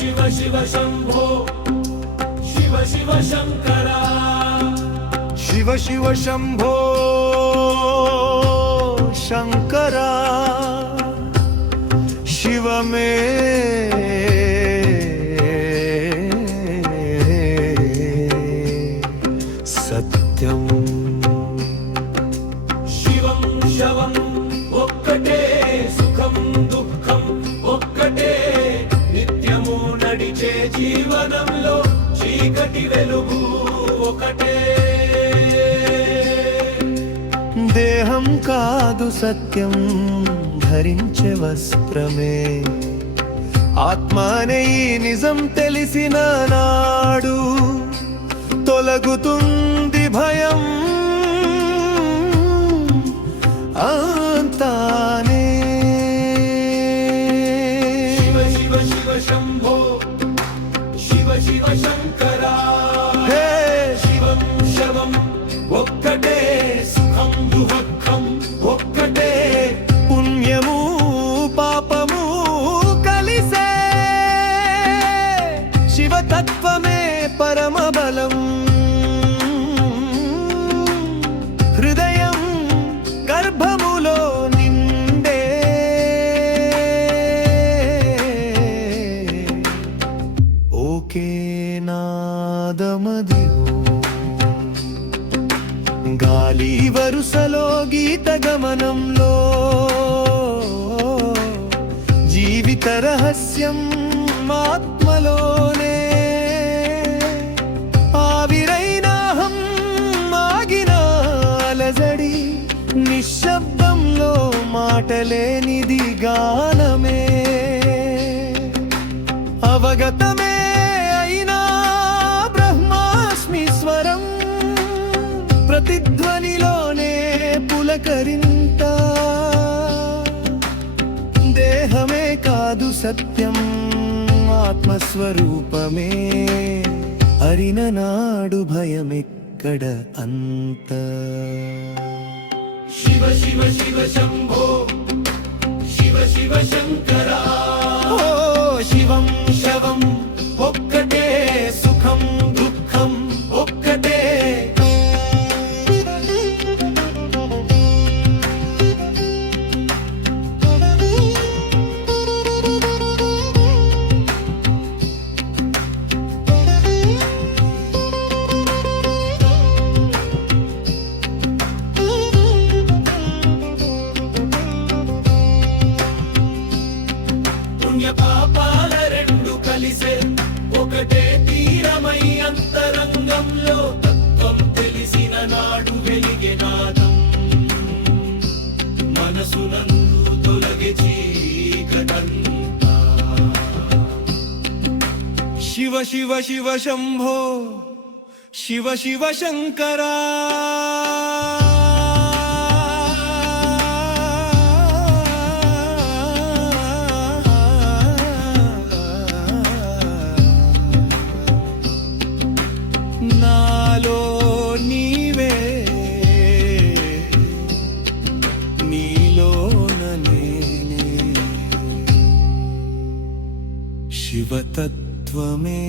शिव शिव शंभो शिव शिव शंकरा शिव शिव शंभो शंकरा शिव में सत्यम शिवं शवं ఒక్కటే సుఖం దుఃఖం ఒక్కటే నిత్యము నడిచే జీవనంలో చీకటి వెలుగు ఒకటే దేహం కాదు సత్యం ధరించే వస్త్రమే ఆత్మనే ఈ నిజం తెలిసిన నాడు తొలగుతుంది భయం అంతానే शिव शिव शिव शंभो शिव शिव शंकरा హే శివం శవం ఒక్కటే సుఖం దుఃఖం ఒక్కటే పుణ్యము పాపము కలిసే శివతత్వమే పరమ బలం హృదయం గర్భములో నిండే ఓకే నాదమదిగో గాలి వరుసలో గీత గమనంలో జీవిత రహస్యం ఆత్మలోనే ఆవిరైనాహం మాగిన అలజడి నిశ్శబ్దంలో మాటలేనిది గానమే అవగతమే అయినా బ్రహ్మాస్మి స్వరం ప్రతిధ్వనిలోనే పులకరింత దేహమే కాదు సత్యం ఆత్మస్వరూపమే అరిన నాడు భయమెక్కడ అంత शिव शिव शिव शंभो शिव शिव शंकरा ఓ శివం శవం ఒక్కటే సుఖం దుఃఖం ఒక్కటే పుణ్య పాపాల రెండు కలిసే ఒకటే తీరమై అంతరంగంలో తత్వం తెలిసిన నాడు వెలిగే నాదం మనసునందు తొలగే చీకటంతా శివ శివ శివ శంభో శివ శివ శంకరా నాలో నీవే నీలోన నేనే శివతత్వమే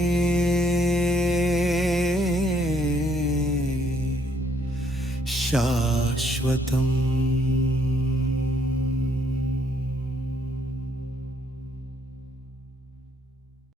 శాశ్వతం